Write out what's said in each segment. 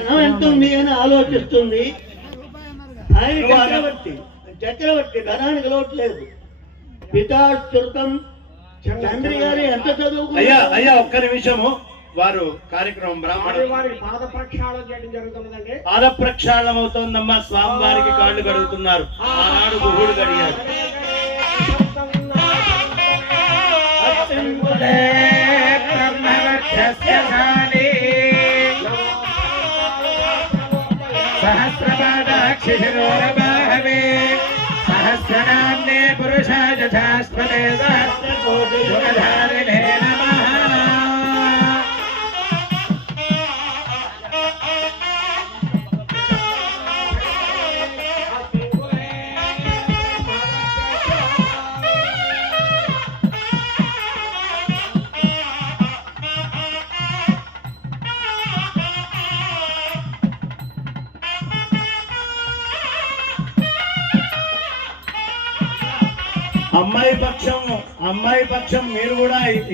ధనం ఎంత ఉంది అని ఆలోచిస్తుంది. ఆయన చక్రవర్తి చక్రవర్తి ధనానికి లోటు లేదు పితాశ్రుతం తండ్రి గారు ఎంత చదువుకు అయ్యా అయ్యా ఒక్క నిమిషము. వారు కార్యక్రమం బ్రాహ్మణ వారి పాద ప్రక్షాళన చేయడం జరుగుతున్నదండి పాద ప్రక్షాళనం అవుతోందమ్మా. స్వామివారికి కాళ్ళు కడుగుతున్నారు. ఆనాడు గుహుడు గడిగారు అత్యంబులే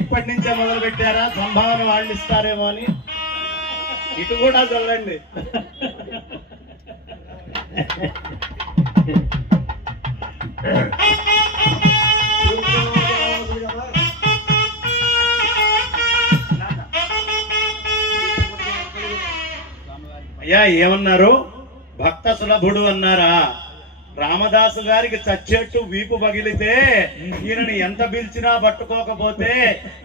ఇప్పటి నుంచే మొదలు పెట్టారా సంభావన వాళ్ళు ఇస్తారేమో అని. ఇటు కూడా చల్లండి. అయ్యా ఏమన్నారు? భక్త సులభుడు అన్నారా? రామదాసు గారికి చచ్చేట్టు వీపు పగిలితే ఈయనని ఎంత పిలిచినా పట్టుకోకపోతే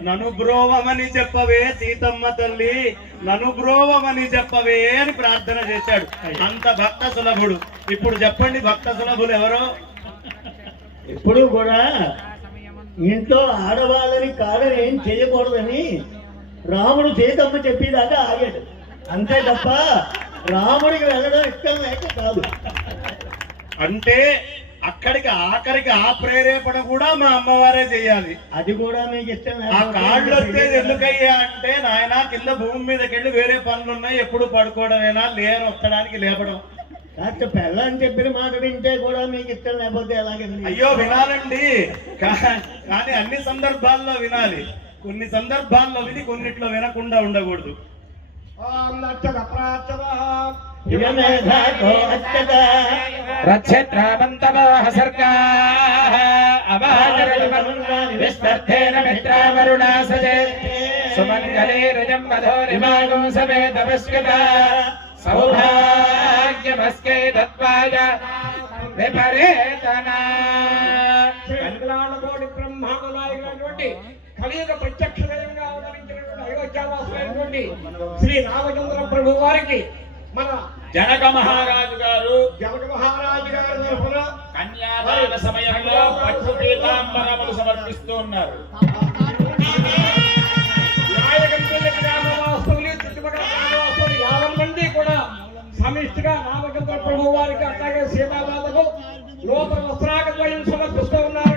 నను బ్రోవమని చెప్పవే సీతమ్మ తల్లి నను బ్రోవమని చెప్పవే అని ప్రార్థన చేశాడు. అంత భక్త సులభుడు. ఇప్పుడు చెప్పండి భక్త సులభులు ఎవరో? ఎప్పుడు కూడా ఇంట్లో ఆడవాళ్ళని కాదని ఏం చేయకూడదని రాముడు సీతమ్మ చెప్పేదాకా ఆగాడు. అంతే తప్ప రాముడికి వెళ్ళడం ఇష్టం లేక కాదు. అంటే అక్కడికి ఆఖరికి ఆ ప్రేరేపణ కూడా మా అమ్మవారే చేయాలి. అది కూడా మీకు ఇష్టం ఆ కాళ్ళు వచ్చేది ఎందుకయ్యా అంటే నాయన కింద భూమి మీదకి వెళ్ళి వేరే పనులు ఉన్నాయి ఎప్పుడు పడుకోవడమేనా? లేరు వస్తడానికి లేపడం. కాస్త పెళ్ళని చెప్పిన మాట వింటే కూడా మీకు ఇష్టం లేకపోతే ఎలాగండి అయ్యో వినాలండి. కా- కానీ అన్ని సందర్భాల్లో వినాలి. కొన్ని సందర్భాల్లో విని కొన్నిట్లో వినకుండా ఉండకూడదు. అత్యత రక్షత్రావంతమోహ సర్గాః అవాచరణ విస్పర్థేన మిత్రావరుణా సజే సుమంగళే రజం వధోరిమాగం సమే తపస్కృత సౌభాగ్యమస్కై దత్వాయ కోటి కలియుగ ప్రత్యక్ష దైవంగా అవతరించినటువంటి అయోధ్యావాసులైనటువంటి శ్రీ రామచంద్ర ప్రభు వారికి మన జనక మహారాజు గారు జనక మహారాజు గారి తరఫున కన్యాదాన సమయంలో పట్టు పీతాంబరములు సమర్పిస్తూ ఉన్నారు. మంది కూడా సమిష్టిగా రామచంద్ర ప్రభు వారికి అట్లాగే సీతామాతకు నూతన వస్త్రాగద్వయం సమర్పిస్తూ ఉన్నారని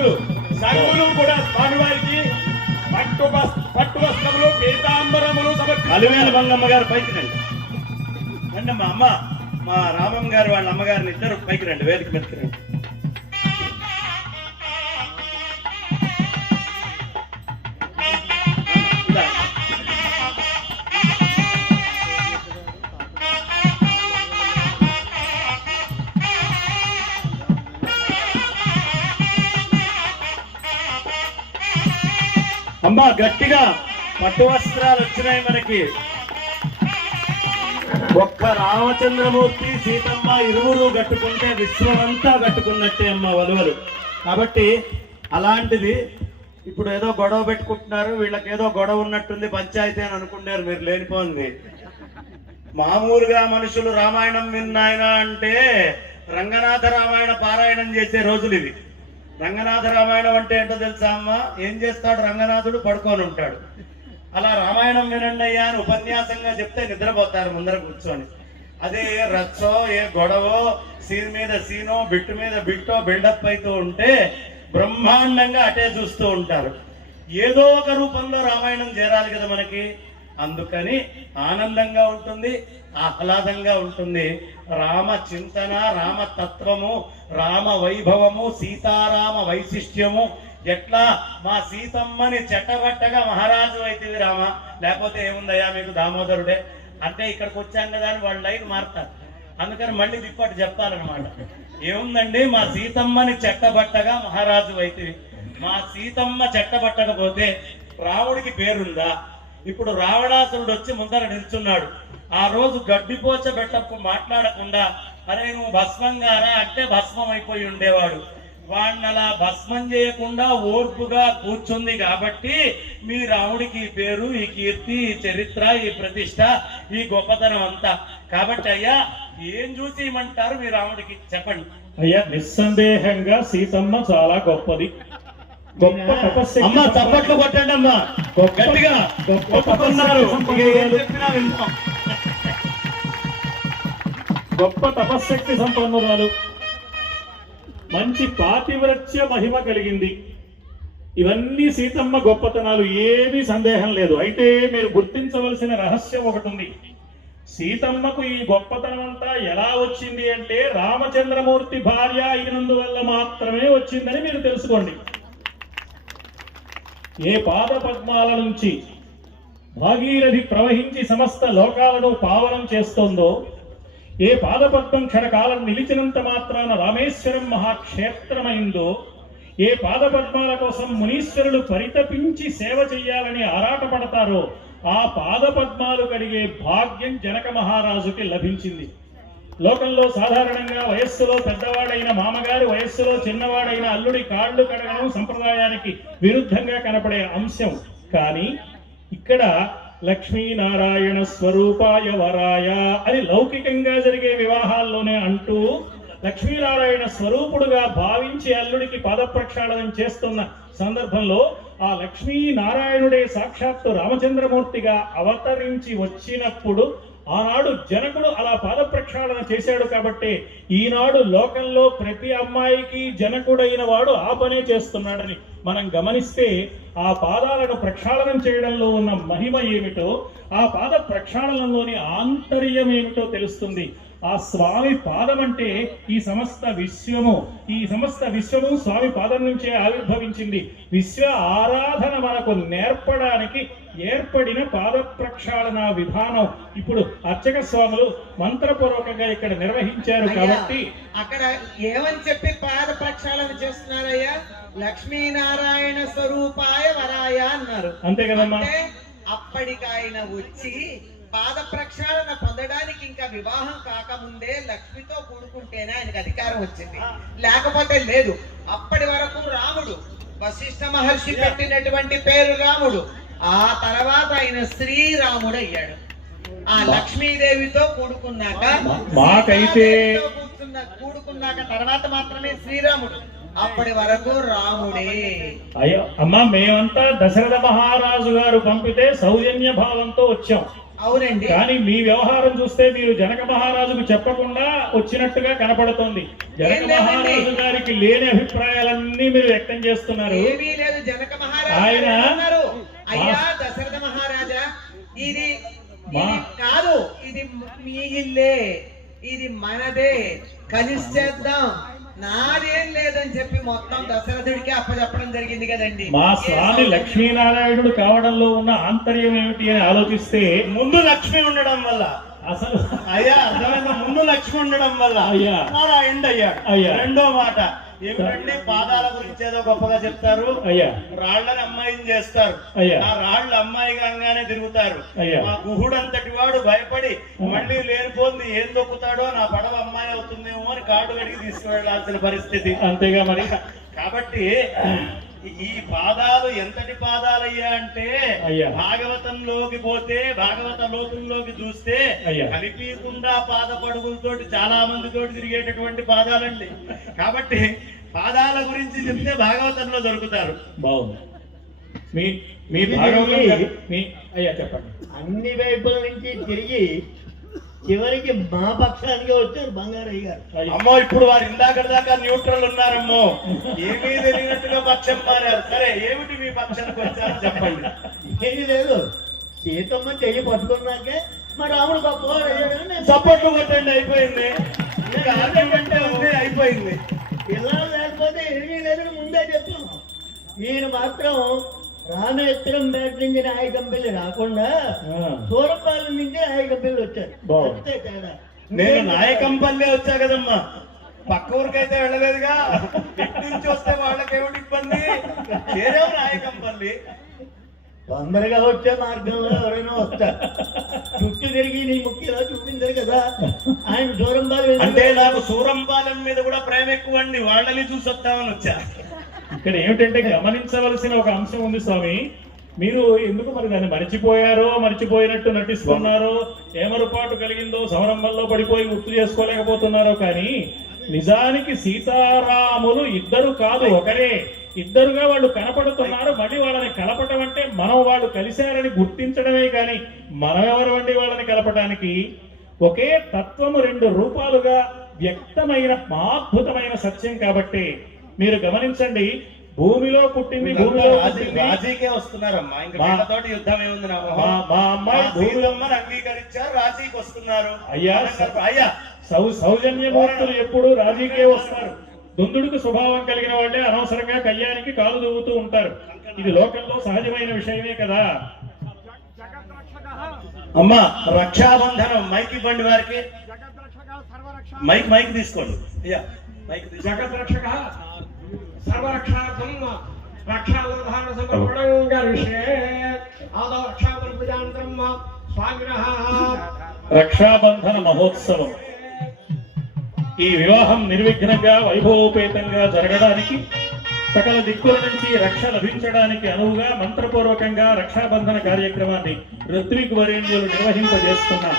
భక్తులు సంఘులు కూడా స్వామివారికి పట్టు పట్టు వస్త్రములు పీతాంబరములు అలివేలు మంగమ్మ గారు పైకి రండి. రండి మా అమ్మ మా రామమ్మ గారు వాళ్ళ అమ్మగారిని ఇద్దరు పైకి రండి వేదిక మీదకి రండి. గట్టిగా పట్టు వస్త్రాలు వచ్చినాయి మనకి. ఒక్క రామచంద్రమూర్తి సీతమ్మ ఇరువురు కట్టుకుంటే విశ్వమంతా కట్టుకున్నట్టే అమ్మ వలువలు. కాబట్టి అలాంటిది ఇప్పుడు ఏదో గొడవ పెట్టుకుంటున్నారు వీళ్ళకి ఏదో గొడవ ఉన్నట్టుంది పంచాయతీ అని అనుకున్నారు మీరు లేనిపోయింది మామూలుగా మనుషులు రామాయణం విన్నాయన అంటే రంగనాథ రామాయణ పారాయణం చేసే రోజులు ఇవి. రంగనాథ రామాయణం అంటే ఏంటో తెలుసా అమ్మ? ఏం చేస్తాడు? రంగనాథుడు పడుకొని ఉంటాడు. అలా రామాయణం వినండి అయ్యా అని ఉపన్యాసంగా చెప్తే నిద్రపోతారు ముందర కూర్చొని. అదే ఏ రచ్చో ఏ గొడవో సీన్ మీద సీనో బిట్టు మీద బిట్టో బిల్డప్ అవుతూ ఉంటే బ్రహ్మాండంగా అటే చూస్తూ ఉంటారు. ఏదో ఒక రూపంలో రామాయణం చేరాలి కదా మనకి. అందుకని ఆనందంగా ఉంటుంది. ఆహ్లాదంగా ఉంటుంది. రామ చింతన రామ తత్వము రామ వైభవము సీతారామ వైశిష్ట్యము. ఎట్లా? మా సీతమ్మని చెట్టబట్టగా మహారాజు అయితే రామ. లేకపోతే ఏముందయ్యా మీకు దామోదరుడే? అంటే ఇక్కడికి వచ్చాం కదా అని వాళ్ళ లైన్ మారుతారు. అందుకని మళ్ళీ దిప్పటి చెప్పాలన్నమాట. ఏముందండి? మా సీతమ్మని చెట్టబట్టగా మహారాజు అయితే మా సీతమ్మ చెట్టబట్టకపోతే రాముడికి పేరుందా? ఇప్పుడు రావణాసురుడు వచ్చి ముందర నిల్చున్నాడు. ఆ రోజు గడ్డిపోచ పెట్టప్పుడు మాట్లాడకుండా అరే నువ్వు భస్మంగారా అంటే భస్మం అయిపోయి ఉండేవాడు. వాడిని అలా భస్మం చేయకుండా ఓర్పుగా కూర్చుంది కాబట్టి మీ రాముడికి ఈ పేరు ఈ కీర్తి ఈ చరిత్ర ఈ ప్రతిష్ట ఈ గొప్పతనం అంతా. కాబట్టి అయ్యా ఏం చూసి ఇమ్మంటారు మీ రాముడికి? చెప్పండి. అయ్యా నిస్సందేహంగా సీతమ్మ చాలా గొప్పది. గొప్ప తపస్సు అమ్మా చప్పట్లు కొట్టండి అమ్మా గట్టిగా గొప్ప తపస్సు చెప్పినా వింటాం. గొప్ప తపశ్శక్తి సంపన్నురాలు. మంచి పాతివ్రత్య మహిమ కలిగింది. ఇవన్నీ సీతమ్మ గొప్పతనాలు ఏమీ సందేహం లేదు. అయితే మీరు గుర్తించవలసిన రహస్యం ఒకటి ఉంది సీతమ్మకు ఈ గొప్పతనం అంతా ఎలా వచ్చింది అంటే రామచంద్రమూర్తి భార్య అయినందువల్ల మాత్రమే వచ్చిందని మీరు తెలుసుకోండి. ఏ పాద పద్మాల నుంచి భాగీరథి ప్రవహించి సమస్త లోకాలను పావనం చేస్తోందో ఏ పాదపద్మం క్షణకాలం నిలిచినంత మాత్రాన రామేశ్వరం మహాక్షేత్రమైందో ఏ పాదపద్మాల కోసం మునీశ్వరులు పరితపించి సేవ చేయాలని ఆరాటపడతారో ఆ పాదపద్మాలు కలిగే భాగ్యం జనక మహారాజుకి లభించింది. లోకంలో సాధారణంగా వయస్సులో పెద్దవాడైన మామగారు వయస్సులో చిన్నవాడైన అల్లుడి కాళ్ళు కడగడం సంప్రదాయానికి విరుద్ధంగా కనపడే అంశం. కానీ ఇక్కడ లక్ష్మీనారాయణ స్వరూపాయ వరాయ అని లౌకికంగా జరిగే వివాహాల్లోనే అంటూ లక్ష్మీనారాయణ స్వరూపుడుగా భావించి అల్లుడికి పాదప్రక్షాళనం చేస్తున్న సందర్భంలో ఆ లక్ష్మీనారాయణుడే సాక్షాత్తు రామచంద్రమూర్తిగా అవతరించి వచ్చినప్పుడు ఆనాడు జనకుడు అలా పాద ప్రక్షాళన చేశాడు కాబట్టి ఈనాడు లోకంలో ప్రతి అమ్మాయికి జనకుడైన వాడు ఆ పనే చేస్తున్నాడని మనం గమనిస్తే ఆ పాదాలను ప్రక్షాళనం చేయడంలో ఉన్న మహిమ ఏమిటో ఆ పాద ప్రక్షాళనలోని ఆంతర్యం ఏమిటో తెలుస్తుంది. ఆ స్వామి పాదం అంటే ఈ సమస్త విశ్వము ఈ సమస్త విశ్వము స్వామి పాదం నుంచే ఆవిర్భవించింది. విశ్వ ఆరాధన మనకు నేర్పడానికి ఏర్పడిన పాద ప్రక్షాళన విధానం. ఇప్పుడు అర్చక స్వాములు మంత్రపూర్వకంగా ఇక్కడ నిర్వహించారు కాబట్టి అక్కడ ఏమని చెప్పి పాద ప్రక్షాళన చేస్తున్నారయ్యా? లక్ష్మీనారాయణ స్వరూపాయ వరాయ అన్నారు. అంతే కదమ్మా. అంటే అప్పటికాయన వచ్చి పాద ప్రక్షాళన పొందడానికి ఇంకా వివాహం కాకముందే లక్ష్మితో కూడుకుంటేనే ఆయనకు అధికారం వచ్చింది. లేకపోతే లేదు. అప్పటి వరకు రాముడు వశిష్ఠ మహర్షి పెట్టినటువంటి పేరు రాముడు. ఆ తర్వాత ఆయన శ్రీరాముడు అయ్యాడు ఆ లక్ష్మీదేవితో కూడుకున్నాక మాకైతే- కూడుకున్నాక తర్వాత మాత్రమే శ్రీరాముడు. అప్పటి వరకు రాముడే. అయ్యో అమ్మా మేమంతా దశరథ మహారాజు గారు పంపితే సౌజన్య భావంతో వచ్చాం. అవునండి. కానీ మీ వ్యవహారం చూస్తే మీరు జనక మహారాజుకు చెప్పకుండా వచ్చినట్టుగా కనపడుతోంది. జనక. మహారాజు గారికి లేని అభిప్రాయాలన్నీ మీరు వ్యక్తం చేస్తున్నారు. ఏమీ లేదు. జనక మహారాజా ఆయన- అన్నారు అయ్యా దశరథ మహారాజా ఇది ఇది కాదు ఇది మీ ఇల్లే ఇది మనదే. కలిసి చేద్దాం. నాదేం లేదని చెప్పి మొత్తం దశరథుడికి అప్పచెప్పడం జరిగింది కదండి. మా స్వామి లక్ష్మీనారాయణుడు కావడంలో ఉన్న ఆంతర్యం ఏమిటి అని ఆలోచిస్తే ముందు లక్ష్మి ఉండడం వల్ల. అసలు అయ్యా అర్థమైందా? ముందు లక్ష్మి ఉండడం వల్ల. అయ్యా. నారాయణ అయ్యాడు. అయ్యా. రెండో మాట. ఏమిటంటే పాదాల గురించి ఏదో గొప్పగా చెప్తారు. అయ్యా. రాళ్ళని అమ్మాయిని చేస్తారు. అయ్యా. ఆ రాళ్ళు అమ్మాయి కాగానే తిరుగుతారు. అయ్యా. మా గుహుడంతటి వాడు భయపడి మళ్ళీ లేనిపోంది ఏం దొక్కుతాడో నా పడవ అమ్మాయి అవుతుందేమో అని కాడు గడికి తీసుకువెళ్ళాల్సిన పరిస్థితి. అంతేగా మరి. కాబట్టి ఈ పాదాలు ఎంతటి పాదాలయ్యా అంటే అయ్యా. భాగవతంలోకి పోతే భాగవత లోతుల్లోకి చూస్తే అయ్యా. కనిపించకుండా పాద పడుగులతోటి చాలా మంది తోటి తిరిగేటటువంటి పాదాలండి కాబట్టి పాదాల గురించి చెప్తే భాగవతంలో దొరుకుతారు బాగుంది మీ మీ భాగవతం మీ అయ్యా చెప్పండి అన్ని వైపుల నుంచి తిరిగి చివరికి మా పక్షానికి వచ్చారు బంగారయ్య గారు. అమ్మో ఇప్పుడు వారు ఇందాక దాకా న్యూట్రల్ ఉన్నారమ్మో. ఏమీ తెలియనట్టుగా పక్షం మారారు. సరే ఏమిటి మీ పక్షానికి వచ్చారు చెప్పండి. ఏమీ లేదు. సీతమ్మ చెయ్యి పట్టుకున్నాకే మా రాముడు చప్పట్లు కొట్టండి అయిపోయింది. అయిపోయింది. పిల్లలు లేకపోతే ఏమీ లేదని ముందే చెప్పాం ఈయన మాత్రం రామేశ్వరం పేట నుంచి నాయకంపల్లి రాకుండా. సూరపాలెం నుంచి నాయకంపల్లి వచ్చారు. అంతే తేడా. నేను నాయకంపల్లి వచ్చా కదమ్మా. పక్క ఊరికైతే వెళ్ళలేదుగా. ఇటు నుంచి వస్తే వాళ్ళకేమిటి ఇబ్బంది? చేరావు నాయకంపల్లి తొందరగా వచ్చే మార్గంలో ఎవరైనా వస్తారు. చుట్టూ తిరిగి నీ ముఖ్యలో చూపించారు కదా. ఆయన బాగా అంటే నాకు సూరంపాలెం మీద కూడా ప్రేమ ఎక్కువ అండి వాళ్ళని చూసి వద్దామని వచ్చా. ఇక్కడ ఏమిటంటే గమనించవలసిన ఒక అంశం ఉంది స్వామి. మీరు ఎందుకు మరి దాన్ని మర్చిపోయారో మర్చిపోయినట్టు నటిస్తున్నారో ఏమరుపాటు కలిగిందో సంరంభంలో పడిపోయి గుర్తు చేసుకోలేకపోతున్నారో కానీ నిజానికి సీతారాములు ఇద్దరు కాదు ఒకరే. ఇద్దరుగా వాళ్ళు కనపడుతున్నారు మళ్ళీ వాళ్ళని కలపటం అంటే మనం వాళ్ళు కలిశారని గుర్తించడమే కానీ మనం ఎవరు అండి వాళ్ళని కలపటానికి? ఒకే తత్వము రెండు రూపాలుగా వ్యక్తమైన అద్భుతమైన సత్యం కాబట్టి మీరు గమనించండి భూమిలో పుట్టింది భూమిలో రాజీ పుట్టింది. రాజీకే వస్తున్నారమ్మా. ఇంకా మా- యుద్ధం ఏముంది నా అమ్మాయి అంగీకరించారు రాజీకి వస్తున్నారు. అయ్యా, మనకు- అయ్యా. సౌ సౌజన్యమూర్తులు ఎప్పుడు రాజీకే వస్తారు. దుందుడుకు స్వభావం కలిగిన వాళ్ళే అనవసరంగా కళ్యాణికి కాలు దూవుతూ ఉంటారు. ఇది లోకంలో సహజమైన విషయమే కదా. అమ్మా రక్షాబంధనం మైక్ ఇవ్వండి వారికి. మైక్ మైక్ తీసుకోండి. అయ్యా మైక్ తీసుకోండి. జగద్రక్షక సర్వరక్షార్థం స్వామినః. రక్షాబంధన మహోత్సవం. ఈ వివాహం నిర్విఘ్నంగా వైభవోపేతంగా జరగడానికి సకల దిక్కుల నుంచి రక్ష లభించడానికి అనువుగా మంత్రపూర్వకంగా రక్షాబంధన కార్యక్రమాన్ని ఋత్విక్ వరేణ్యులు నిర్వహింపజేస్తున్నారు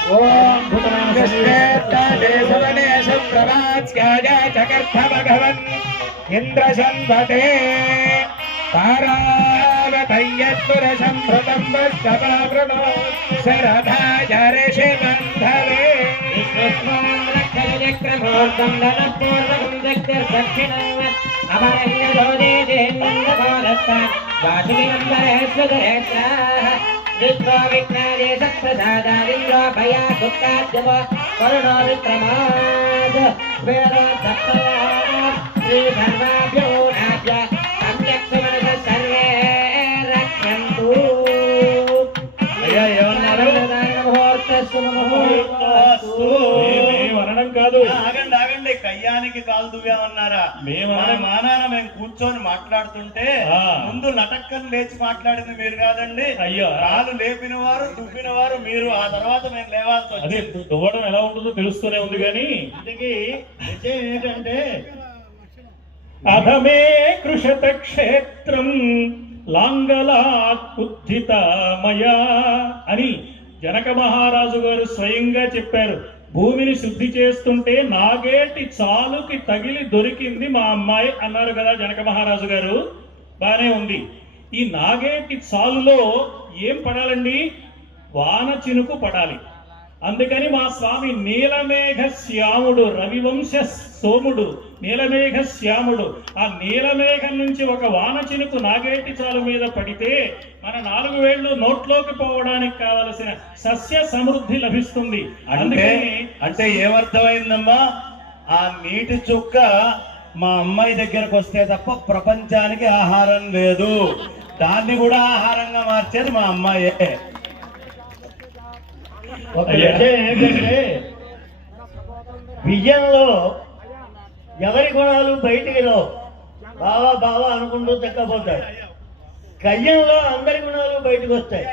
అద్భుతమైన సన్నివేశం. ఇంద్రశంభతే తారావతయ్యత్పురశంభృతం వస్తవావృణో శరభాయ ఋషిబంధవే చక్రమూర్తం ధనపూర్వకం దక్షిణం అమరణ్యోదేంద్రపాలస్త వాసుకినంబరేశ్వరేశ్వర విశ్వ విజ్ఞానే సత్ప్రసాదారింద్రో భయా కాదు. ఆ, ఆగండి ఆగండి కయ్యానికి కాలు దువ్వామన్నారా? మేము? మానాన కూర్చొని మాట్లాడుతుంటే ఆ. ముందు లటక్కని లేచి మాట్లాడింది మీరు కాదండి. అయ్యో. కాలు లేపిన వారు దువ్విన వారు మీరు. ఆ తర్వాత మేము లేవాల్సి అదే వచ్చింది. దువ్వడం ఎలా ఉంటుందో తెలుస్తూనే ఉంది కానీ ఇంతకీ విషయం ఏంటంటే అధమే కృషత క్షేత్రం లాంగలాత్ ఉత్థిత మయా అని జనక మహారాజు గారు స్వయంగా చెప్పారు. భూమిని శుద్ధి చేస్తుంటే నాగేటి చాలుకి తగిలి దొరికింది మా అమ్మాయి అన్నారు కదా జనక మహారాజు గారు. బానే ఉంది. ఈ నాగేటి చాలులో ఏం పడాలండి? వాన చినుకు పడాలి. అందుకని మా స్వామి నీలమేఘ శ్యాముడు రవివంశ సోముడు నీలమేఘ శ్యాముడు ఆ నీలమేఘం నుంచి ఒక వాన చినుకు నాగేటి చాలు మీద పడితే మన నాలుగు వేళ్ళు నోట్లోకి పోవడానికి కావలసిన సస్య సమృద్ధి లభిస్తుంది. అంటే అంటే ఏమర్థమైందమ్మా? ఆ నీటి చుక్క మా అమ్మాయి దగ్గరకు వస్తే తప్ప ప్రపంచానికి ఆహారం లేదు. దాన్ని కూడా ఆహారంగా మార్చేది మా అమ్మాయే. ఒక ఏంటంటే విజయంలో ఎవరి గుణాలు బయటికి రావు. బావా బావా అనుకుంటూ తక్కపోతాయి కయ్యంలో అందరి గుణాలు బయటకు వస్తాయి.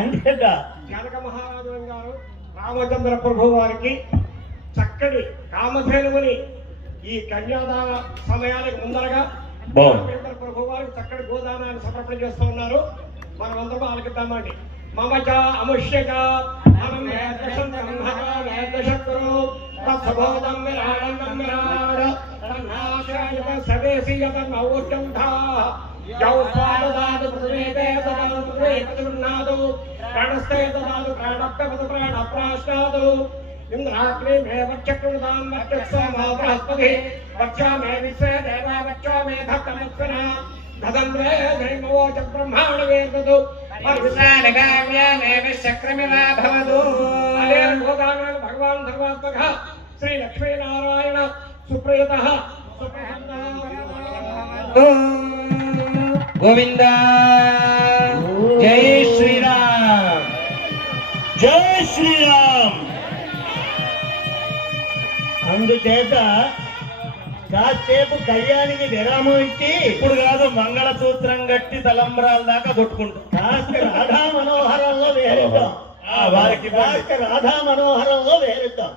అంతేట జనక మహారాజు గారు రామచంద్ర ప్రభు వారికి చక్కటి కామధేనువుని ఈ కన్యాదాన సమయానికి ముందరగా ప్రభు వారికి చక్కటి గోదానాన్ని సమర్పణ చేస్తూ ఉన్నారు. మనమందరం ఆలకిద్దామండి. మమ చ అముష్యక మనం వేదశత్రు తత్సబోధం విరాళం విరాడ తన్నాశ్రయత సవేశీయత నౌర్జం ధా యౌ స్వాదదాదు పృథివీతే దదాదు పృథివీనాదు ప్రాణస్తే దదాదు ప్రాణప్యపదు ప్రాణప్రాశ్నాదు ఇంద్రాగ్నిమేవ చక్రుదాం వర్చస్వ బృహస్పతి వక్ష్యామే విశ్వే దేవా వక్ష్యామే భక్తమత్సన దదంద్రే ధైమవోచ బ్రహ్మాణ వేదదు చక్రమివా భవతు అదే గోదానాన్ని భగవాన్ ధర్మాత్మక శ్రీ లక్ష్మీనారాయణ సుప్రయత గోవింద జై శ్రీరామ్. జై శ్రీరామ్. అందుచేత కాసేపు కళ్యాణికి విరామం ఇచ్చి ఇప్పుడు కాదు మంగళసూత్రం కట్టి తలంబరాల దాకా కొట్టుకుంటాం. కాస్త రాధా మనోహరంలో వేరేద్దాం. వారికి. కాస్త రాధా మనోహరంలో వేరేద్దాం.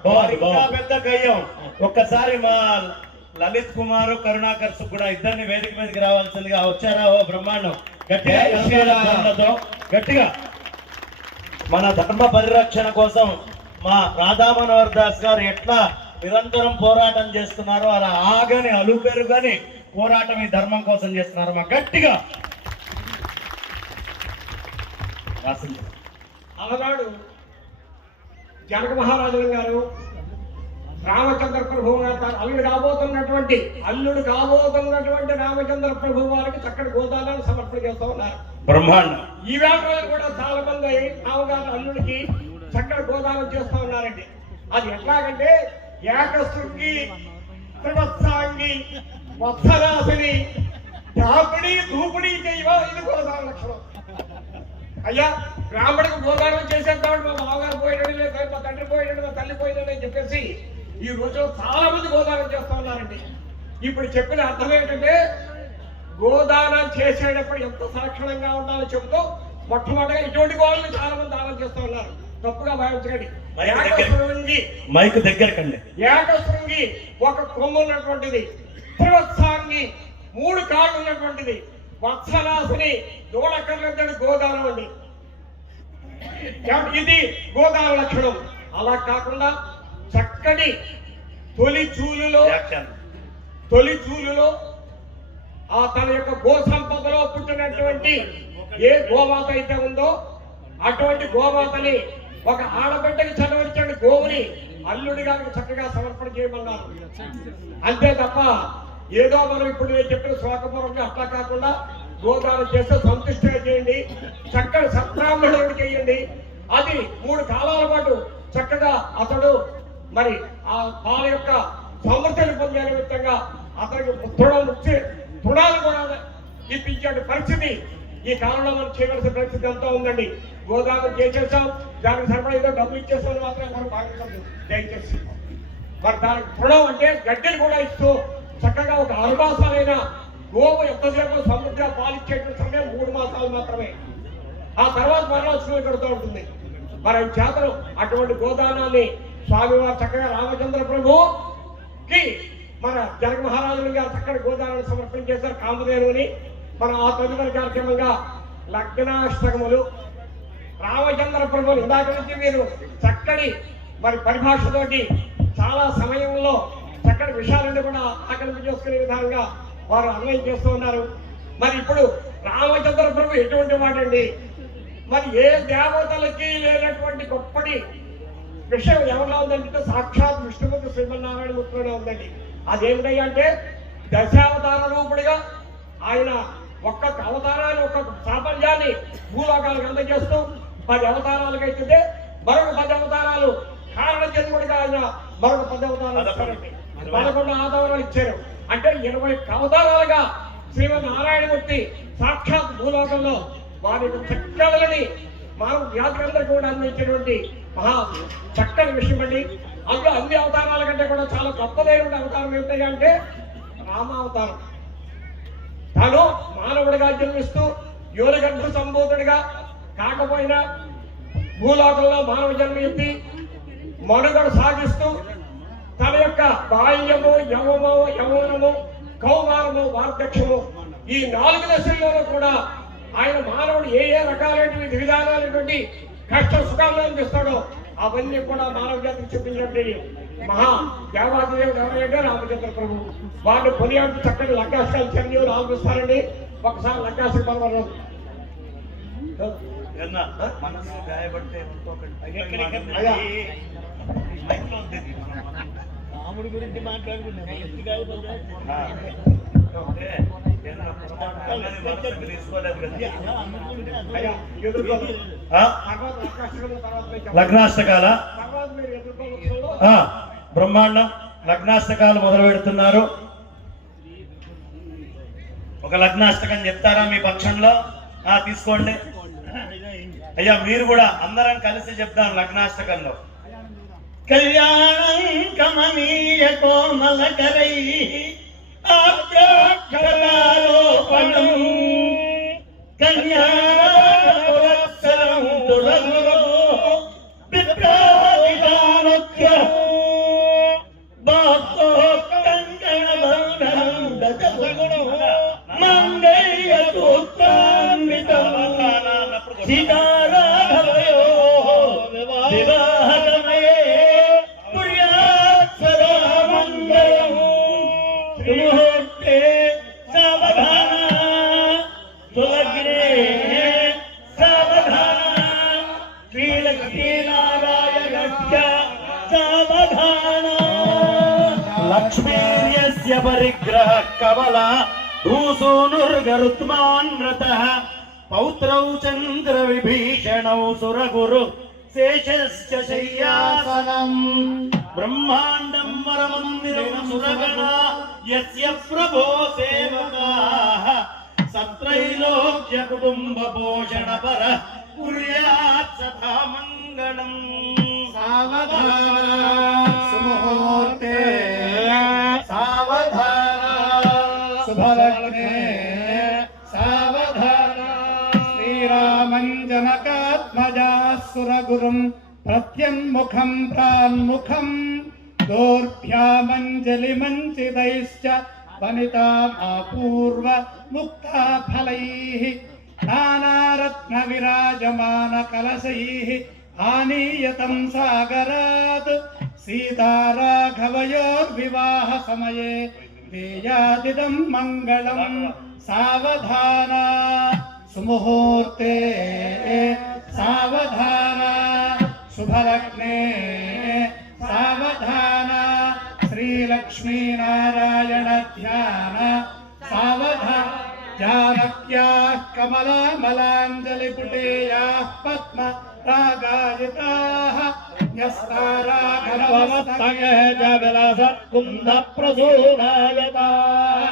పెద్ద కయ్యం. ఒక్కసారి మా లలిత్ కుమార్ కరుణాకర్ కూడా ఇద్దరిని వేదిక మీదకి రావాల్సిందిగా వచ్చారా? ఓ బ్రహ్మాండం. గట్టిగా గట్టిగా. మన ధర్మ పరిరక్షణ కోసం మా రాధా మనోహర్ దాస్ గారు ఎట్లా నిరంతరం పోరాటం చేస్తున్నారో అలా ఆగని అలుపెరుగని పోరాటం ఈ ధర్మం కోసం చేస్తున్నారు మా గట్టిగా అలనాడు జనక మహారాజు గారు రామచంద్ర ప్రభు గారు అల్లుడు కాబోతున్నటువంటి అల్లుడు కాబోతున్నటువంటి రామచంద్ర ప్రభు వారికి చక్కటి గోదాలను సమర్పణ చేస్తూ ఉన్నారు. బ్రహ్మాండం. ఈవేళ రోజు కూడా చాలా మంది రామగారు అల్లుడికి చక్కటి గోదానం చేస్తూ ఉన్నారండి. అది ఎట్లాగంటే ఏకశృంగి త్రివత్సాంగి వత్సరాశిని దాపిడి దూపిడి చేయవ? ఇది గోదావరి లక్షణం. అయ్యా బ్రాహ్మడికి గోదానం చేసేద్దామని మా మామగారు పోయాడు లేదు మా తండ్రి పోయాడు మా తల్లి పోయాడు అని చెప్పేసి ఈ రోజు చాలా మంది గోదానం చేస్తా ఉన్నారండి. ఇప్పుడు చెప్పిన అర్థం ఏంటంటే గోదానం చేసేటప్పుడు ఎంత సాక్షణంగా ఉండాలో చెబుతూ మొట్టమొదటిగా ఇటువంటి గోళ్ళని చాలా మంది దానం చేస్తూ ఉన్నారు. తప్పుగా భావించకండి. మరి దగ్గర- మైక్ దగ్గరకండి. ఏకశృంగి ఒక కొమ్ము ఉన్నటువంటిది త్రివత్సాంగి మూడు కాళ్ళు ఉన్నటువంటిది వత్సరాసిని దూడకర్లంతటి గోదానం అండి. ఇది గోదాన లక్షణం. అలా కాకుండా చక్కటి తొలి చూలులో తొలి చూలులో ఆ తన యొక్క గో సంపదలో పుట్టినటువంటి ఏ గోమాత అయితే ఉందో అటువంటి గోమాతని ఒక ఆడబిడ్డకి చదవచ్చాడు గోవుని అల్లుడిగా చక్కగా సమర్పణ చేయమన్నారు. అంతే తప్ప ఏదో మనం ఇప్పుడు నేను చెప్పిన శ్లోకపూర్వకంగా అట్లా కాకుండా గోదానం చేస్తే సంతుష్టిగా చేయండి చక్కని సత్బ్రాహ్మణుడికి చేయండి. అది మూడు కాలాల పాటు చక్కగా అతడు మరి ఆ పాల యొక్క సమర్థన పొందే నిమిత్తంగా అతనికి తృణం ఇచ్చి తృణాలు కూడా ఇప్పించే పరిస్థితి ఈ కాలంలో మనం చేయవలసిన పరిస్థితి ఎంతో ఉందండి. గోదావరి చేసేసాం దానికి సరిపడా ఏదో డబ్బు ఇచ్చేస్తామని మాత్రం మనం భావించదు దయచేసి. మరి దానికి తృణం అంటే గడ్డిని కూడా ఇస్తూ చక్కగా ఒక ఆరు మాసాలైన గోవు ఎంతసేపు సముద్ర పాలిచ్చేటువంటి సమయం మూడు మాసాలు మాత్రమే. ఆ తర్వాత వరలక్ష్మి కడుతూ ఉంటుంది. మరి చేతలు అటువంటి గోదానాన్ని స్వామివారు చక్కగా రామచంద్ర ప్రభుకి మన జనక మహారాజులు గారు చక్కటి గోదానాన్ని సమర్పించేశారు కామధేనుని మన ఆ తదుపరి కార్యక్రమంగా లగ్నాష్టకములు రామచంద్ర ప్రభు ఇందాక నుంచి మీరు చక్కటి మరి పరిభాషతోటి చాలా సమయంలో చక్కటి విషయాలన్నీ కూడా ఆకలింపు చేసుకునే విధంగా వారు అన్వయం చేస్తూ ఉన్నారు. మరి ఇప్పుడు రామచంద్ర ప్రభు ఎటువంటి వాడండి? మరి ఏ దేవతలకి లేనటువంటి గొప్పటి విషయం ఎవరిలో ఉందంటే సాక్షాత్ విష్ణుమూర్తి శ్రీమన్నారాయణ మూర్తిలోనే ఉందండి. అదేమిటయ్యా అంటే దశావతార రూపుడిగా ఆయన ఒక్కొక్క అవతారాన్ని ఒక్కొక్క ప్రాపంచాన్ని భూలోకాలకు అందజేస్తూ పది అవతారాలకు అయితే మరొక పది అవతారాలు కారణ జన్ముడిగా ఆయన మరొక పది అవతారాలు పదకొండు అవతారాలు ఇచ్చారు. అంటే ఇరవై అవతారాలుగా శ్రీమద్ నారాయణమూర్తి సాక్షాత్ భూలోకంలో వారి చక్కలని మానవ జాతకందరికీ కూడా అందించినటువంటి మహా చక్కని విషయం అండి. అందులో అన్ని అవతారాల కంటే కూడా చాలా గొప్పదైన అవతారం ఏమిటి అంటే రామ అవతారం తాను మానవుడిగా జన్మిస్తూ యోనిగర్భ సంబోధుడిగా కాకపోయినా భూలోకంలో మానవ జన్మ ఎత్తి మనుగడ సాగిస్తూ తన యొక్క బాల్యము యవము యవనము కౌమారము వార్ధక్యము ఈ నాలుగు దశల్లోనూ కూడా ఆయన మానవుడు ఏ ఏ రకాలైనటువంటి విధానాలైనటువంటి కష్ట సుఖాలను అనిపిస్తాడో అవన్నీ కూడా మానవ జాతికి చూపించినటువంటి మహా దేవాదేవుడు ఎవరంటే రామచంద్ర ప్రభు. వాడు కొనియాడు చక్కని లగ్గాశాలు చిరంజీవులు ఆలోచిస్తారండి ఒకసారి మనసు గాయపడితే. మైక్లో ఉంది. రాముడి గురించి మాట్లాడుకున్నాం చెప్పండి. లగ్నాష్టకాల బ్రహ్మాండం లగ్నాష్టకాలు మొదలు పెడుతున్నారు. ఒక లగ్నాష్టకం చెప్తారా మీ పక్షంలో? ఆ తీసుకోండి. అయ్యా మీరు కూడా అందరం కలిసి చెప్దాం లగ్నాష్టకంలో. కళ్యాణం కమనీయ కోమలకరై కరై కళ్యాణం పౌత్రౌ చంద్ర విభీషణౌ సురగురు శేషశ్చ శయ్యాసనం బ్రహ్మాండం వరమందిరం సురగణ యస్య ప్రభో సేవకాః సత్రైలోక్య కుటుంబ పోషణ పర कुरुम् प्रत्यन्मुखम् प्रान्मुखम् दोर्भ्यामञ्जलिमञ्चितैश्च वनितामापूर्व मुक्ताफलैः नानारत्नविराजमानकलशैः आनीयतम् सागरात् सीताराघवयोर्विवाहसमये देयादिदम् मङ्गलम् सावधाना सुमुहूर्ते सावधान शुभलग्ने सावधान श्रीलक्ष्मीनारायण ध्यान सावधान जानक्याः कमलामलाञ्जलिपुटेयाः पद्म रागायिताः न्यस्ताराघवमस्तये च विलसत्कुन्दप्रसूनायताः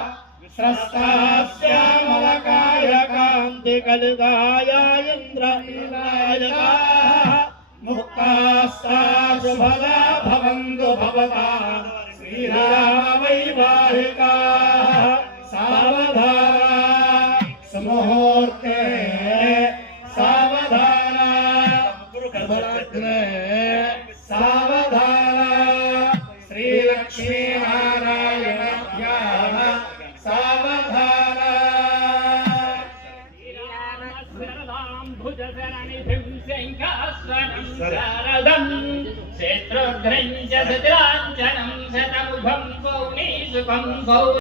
स्रस्तास्यामलकाय कान्तिकलिताय अयताः मुक्ताः साशुभदा भवन्तु भवताः। श्रीरामवैवाहिकाः सावधाना। समूहो ਕੰਮ ਸਾਰਾ